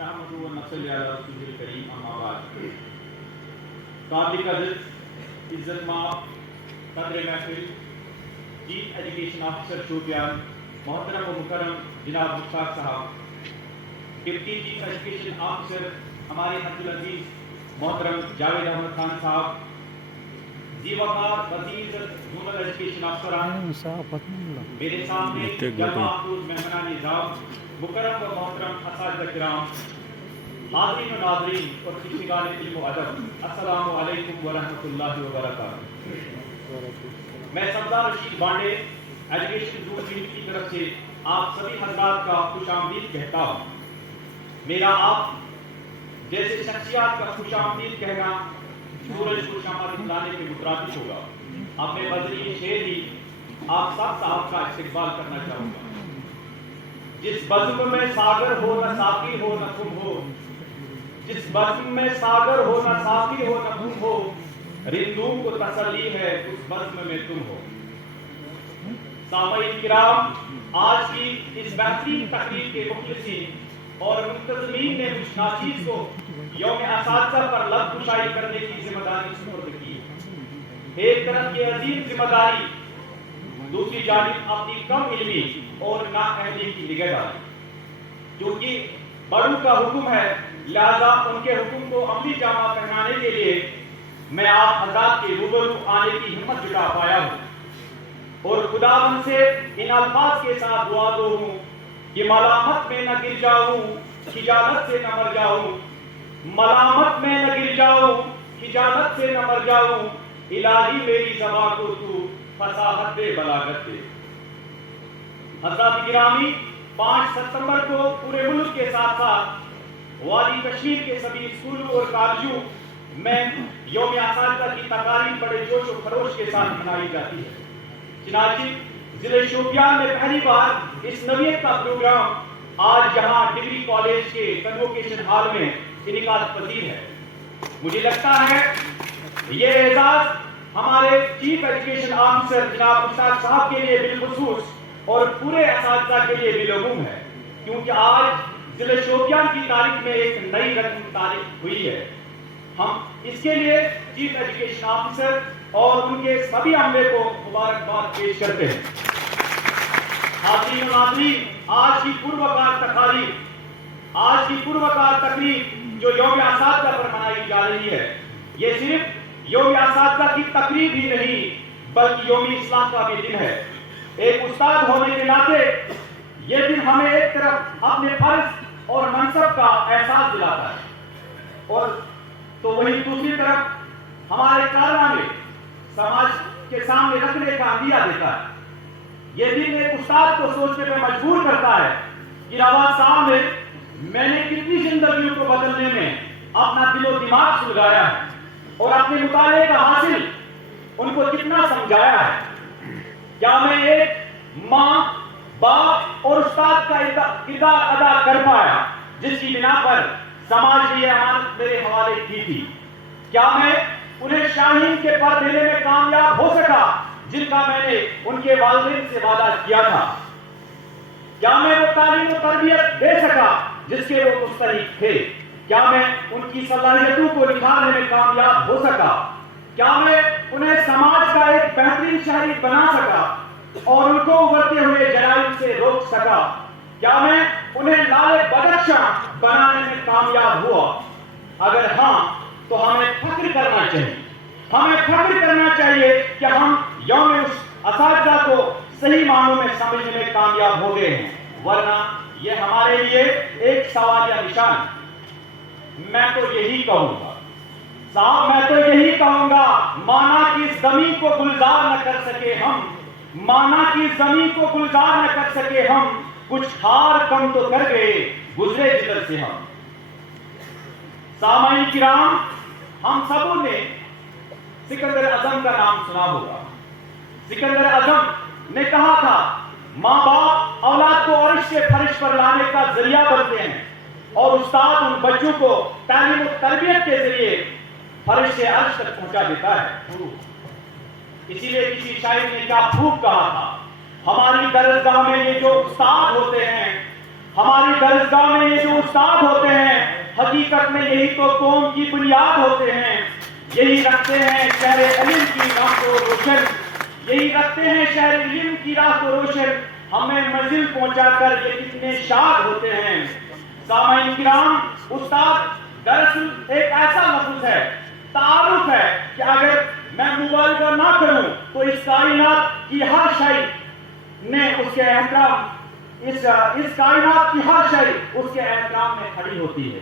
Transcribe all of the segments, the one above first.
نحمده ونصلي علی رسول الکریم اما بعد. قابل قدر عزت مآب صدر محفل چیف ایجوکیشن آفیسر شوپیان محترم و مکرم جناب مشتاق صاحب، ڈپٹی چیف ایجوکیشن آفیسر ہمارے عبدالعزیز محترم جاوید احمد خان صاحب، ذی وقار وزیر زونل ایجوکیشن افسران، میرے سامنے جلوہ افروز مہمانان نظام، مکرم و محترم اساتذہ کرام، حاضرین و ناظرین اور شنوندگان علم و ادب، السلام علیکم ورحمۃ اللہ وبرکاتہ. میں سردار رشید بانڈے ایجوکیشن گروپ یونٹ کی طرف سے آپ سبھی حضرات کا خوش آمدید کہتا ہوں. میرا آپ جیسے شخصیات کا خوش آمدید کہنا سورج کو شمع دکھلانے کے مترادف ہوگا. اب میں بذریعہ شعر ہی آپ سب صاحب کا استقبال کرنا چاہوں گا. جس بزم میں ساگر ہو نہ ساقی ہو نہ تم ہو، جس بزم میں ساگر ہو نہ ساقی ہو نہ تم ہو، رندوں کو تسلی ہے اس بزم میں تم ہو. سامعین کرام، آج کی اس بہترین تقریب کے مخلصین اور منتظمین نے کچھ ناچیز کو یوم اساتذہ پر لب کشائی کرنے کی ذمہ داری سپرد کی. ایک طرف یہ عظیم ذمہ داری، دوسری جانب اپنی کم علمی اور نااہلی کی نگہداری. کیونکہ بڑوں کا حکم ہے، لہذا ان کے حکم کو عملی جامہ پہنانے کے لیے میں آپ حضرات کے روبرو آنے کی ہمت جٹا پایا ہوں اور خداوند سے ان الفاظ کے ساتھ دعا دو ہوں کہ ملامت میں نہ گر جاؤں، خجالت سے نہ مر جاؤں، ملامت میں نہ گر جاؤں، خجالت سے نہ مر جاؤں، الہی میری زبان کو تو فصاحت دے، بلاغت دے. حضرات گرامی، 5 ستمبر کو پورے ملک کے ساتھ ساتھ وادی کشمیر کے سبھی اسکولوں اور کالجوں میں یوم اساتذہ کی تقاریب بڑے جوش و خروش کے ساتھ منائی جاتی ہے. چنانچہ ضلع شوپیان میں پہلی بار اس نوعیت کا پروگرام آج جہاں ڈگری کالج کے کنوکیشن ہال میں انعقاد پذیر ہے. مجھے لگتا ہے یہ اعزاز ہمارے چیف ایجوکیشن آفیسر جناب مشتاق صاحب کے لیے بالخصوص اور پورے اساتذہ کے لیے بالعموم ہے، کیونکہ آج ضلع شوپیان کی تاریخ میں ایک نئی رقم تاریخ ہوئی ہے. ہم اس کے لیے چیف ایجوکیشن آفیسر اور ان کے سبھی عملے کو مبارکباد پیش کرتے ہیں. حاضرین و ناظرین، آج کی پروقار تقریب جو یوم اساتذہ پر منائی جا رہی ہے، یہ صرف یوم اساتذہ کی تقریب ہی نہیں بلکہ یوم اصلاح کا بھی دن ہے. ایک استاد ہونے کے ناطے یہ دن ہمیں ایک طرف اپنے فرض اور منصب کا احساس دلاتا ہے اور تو وہی دوسری طرف ہمارے کارنامے سماج کے سامنے رکھنے کا عطیہ دیتا ہے. یہ دن ایک استاد کو سوچنے پہ مجبور کرتا ہے کہ نواز صاحب میں نے کتنی زندگیوں کو بدلنے میں اپنا دل و دماغ سلگایا ہے اور اپنے مطالعے کا حاصل ان کو کتنا سمجھایا ہے. کیا میں ایک ماں، باپ اور استاد کا کردار ادا کر پایا جس کی بنا پر سماج نے یہ امانت میرے حوالے کی تھی؟ کیا میں انہیں شاہین کے پر دینے میں کامیاب ہو سکا جن کا میں نے ان کے والدین سے وعدہ کیا تھا؟ کیا میں وہ تعلیم و تربیت دے سکا جس کے وہ مستحق تھے؟ کیا میں ان کی صلاحیتوں کو نکھارنے میں کامیاب ہو سکا؟ کیا میں انہیں سماج کا ایک بہترین شہری بنا سکا اور ان کو ابھرتے ہوئے جرائم سے روک سکا؟ کیا میں انہیں لال بدخشاں بنانے میں کامیاب ہوا؟ اگر ہاں تو ہمیں فخر کرنا چاہیے. ہمیں فخر کرنا چاہیے کہ ہم یوم اساتذہ کو صحیح معنوں میں سمجھنے میں کامیاب ہو گئے ہیں، ورنہ یہ ہمارے لیے ایک سوال یا نشان ہے. میں تو یہی کہوں گا صاحب، میں تو یہی کہوں گا، مانا کی زمین کو گلزار نہ کر سکے ہم، مانا کی زمین کو گلزار نہ کر سکے ہم، کچھ ہار کم تو کر گئے گزرے جدر سے ہم. سامعین کرام، ہم سبوں نے سکندر اعظم کا نام سنا ہوگا. سکندر اعظم نے کہا تھا، ماں باپ اولاد کو عرش سے فرش پر لانے کا ذریعہ بنتے ہیں اور استاد ان بچوں کو تعلیم و تربیت کے ذریعے فرش سے عرش تک پہنچا دیتا ہے. اسی لیے کسی شاعر نے کیا خوب کہا تھا، ہماری درسگاہ میں یہ جو استاد ہوتے ہیں ہماری درسگاہ میں یہ جو استاد ہوتے ہیں حقیقت میں یہی تو قوم کی بنیاد ہوتے ہیں، یہی رکھتے ہیں شہر علم کی راہ کو روشن، یہی رکھتے ہیں شہر علم کی راہ کو روشن، ہمیں منزل پہنچا کر یہ کتنے شاد ہوتے ہیں۔ سامعین کرام، استاد دراصل ایک ایسا لفظ ہے، تعارف ہے کہ اگر میں مبالغہ نہ کروں تو اس کائنات کی ہر شے نے اس کے احترام، اس کائنات کی ہر شے اس کے احترام میں کھڑی ہوتی ہے۔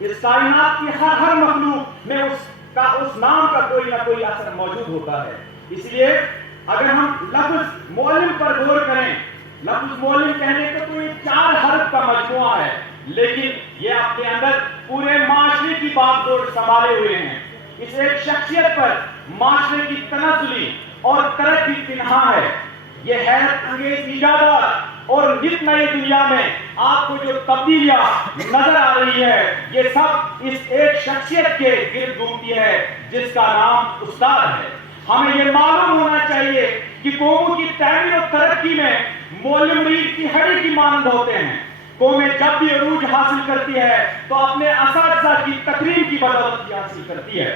اس کائنات کی ہر مخلوق میں اس نام کا کوئی نہ کوئی اثر موجود ہوتا ہے۔ اس لیے اگر ہم لفظ معلم پر غور کریں، لفظ معلم کہنے کا تو یہ 4 حرف کا مجموعہ ہے، لیکن یہ اپنے اندر پورے معاشرے کی بات دور سنبھالے ہوئے ہیں۔ اس ایک شخصیت پر معاشرے کی تنزلی اور ترقی تنہا ہے۔ یہ حیرت انگیز ایجادات اور نت نئی دنیا میں آپ کو جو تبدیلیاں نظر آ رہی ہے، یہ سب اس ایک شخصیت کے گرد گھومتی ہے جس کا نام استاد ہے۔ ہمیں یہ معلوم ہونا چاہیے کہ قوموں کی تعمیر و ترقی میں معلم ریڑھ کی ہڈی کی مانند ہوتے ہیں۔ قومیں جب بھی عروج حاصل کرتی ہے تو اپنے اساتذہ کی تقریم کی بدولت حاصل کرتی ہے۔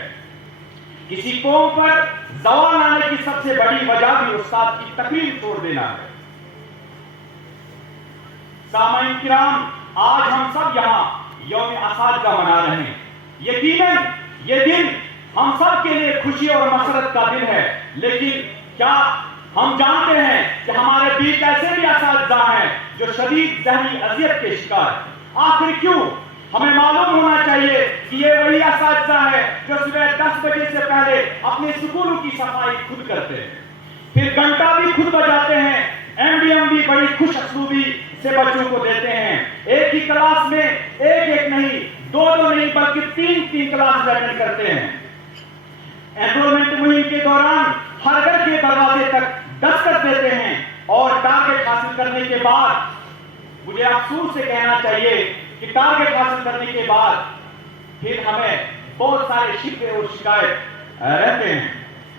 کسی قوم پر زوال آنے کی سب سے بڑی وجہ بھی استاد کی تقریم چھوڑ دینا ہے۔ سامعین کرام، آج ہم سب یہاں یوم اساتذہ منا رہے ہیں۔ یقیناً یہ دن ہم سب کے لیے خوشی اور مسرت کا دن ہے، لیکن کیا ہم جانتے ہیں کہ ہمارے بیچ ایسے بھی اساتذہ ہیں جو شدید ذہنی اذیت کے شکار ہیں؟ آخر کیوں؟ ہمیں معلوم ہونا چاہیے کہ یہ وہی اساتذہ ہے جو صبح 10 بجے سے پہلے اپنے سکولوں کی صفائی خود کرتے ہیں، پھر گھنٹہ بھی خود بجاتے ہیں، MDM بھی بڑی خوش اسلوبی سے بچوں کو دیتے ہیں۔ ایک ہی کلاس میں ایک نہیں، دو نہیں بلکہ 3 کلاس اٹینڈ کرتے ہیں۔ انرولمنٹ مہم کے دوران ہر گھر کے دروازے تک دستک دیتے ہیں، اور ٹارگٹ حاصل کرنے کے بعد مجھے افسوس سے کہنا چاہیے کہ ٹارگٹ حاصل کرنے کے بعد پھر ہمیں بہت سارے شکوے اور شکایت رہتے ہیں۔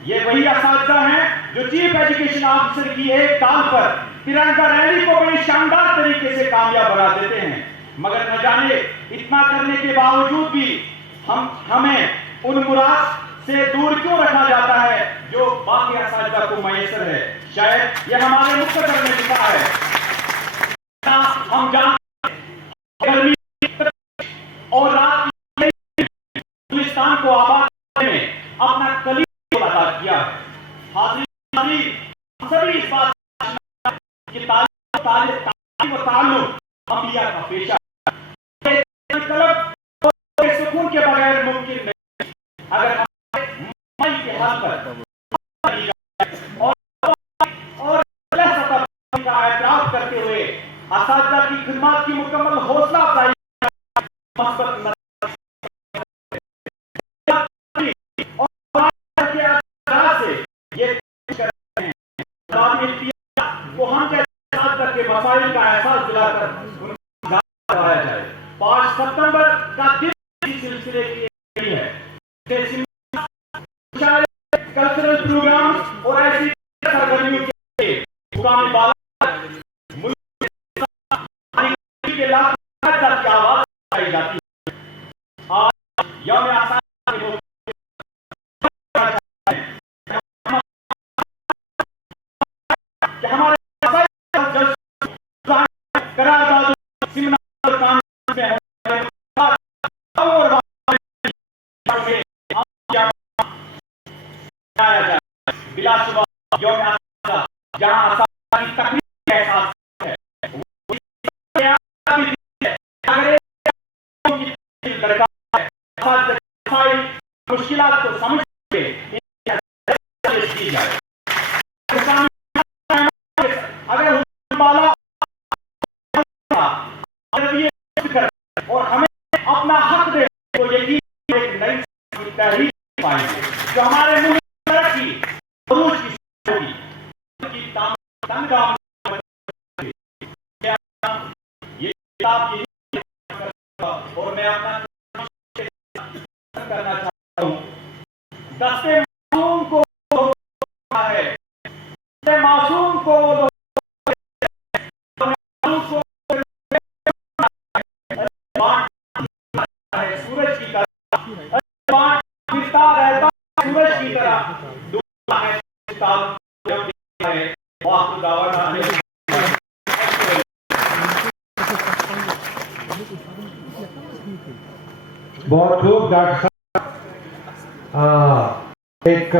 یہ وہی اساتذہ ہیں جو چیف ایجوکیشن آفیسر کی ایک کال پر ترنگا ریلی کو بڑی شاندار طریقے سے کامیاب بنا دیتے ہیں، مگر نہ جانے اتنا کرنے کے باوجود بھی ہمیں ان مراد سے دور کیوں رکھا جاتا ہے جو باقی اساتذہ کو میسر ہے۔ شاید یہ ہمارے مقدر میں لکھا ہے۔ ہم جانتے ہیں گرمی اور رات ہندوستان کو آباد کرنے میں اپنا کلیدی رول ادا کیا ہے۔ حاضرین، ہم سبھی اس بات کہ تعلیم و تعلم انبیاء کا پیشہ ہے۔ سکون کے بغیر ممکن نہیں۔ اگر ہمیں کے حل پر اور سطح کا اعتراف کرتے ہوئے اساتذہ کی خدمات کی مکمل حوصلہ افزائی مسائل کا احساس دلا کر کرایا جائے۔ 5 ستمبر کا دن اس سلسلے کی ہے۔ کلچرل پروگرام اور ایسی سرگرمیوں کے لیے مقامی بالا ملک کے لاکھ کی آواز اٹھائی جاتی ہے۔ آج یوم اساتذہ کے کہ ہمارے بلا شبہ یوم اساتذہ جہاں اساتذہ کی تقریب کا احساس ہے، مشکلات کو سمجھ کے دی جائے۔ اگر اور ہمیں اپنا حق دے تو یقین ایک نئی تحریک پائیں گے جو ہمارے ملک کی ترقی عروج کی ہوگی۔ یہ کتاب اور میں اپنا کرنا چاہتا ہوں، دستے معصوم کو ہے، دستے معصوم کو طرح دعا ہے استاد ہے وآخر دعوانا بہت خوب ڈاکٹر صاحب ایک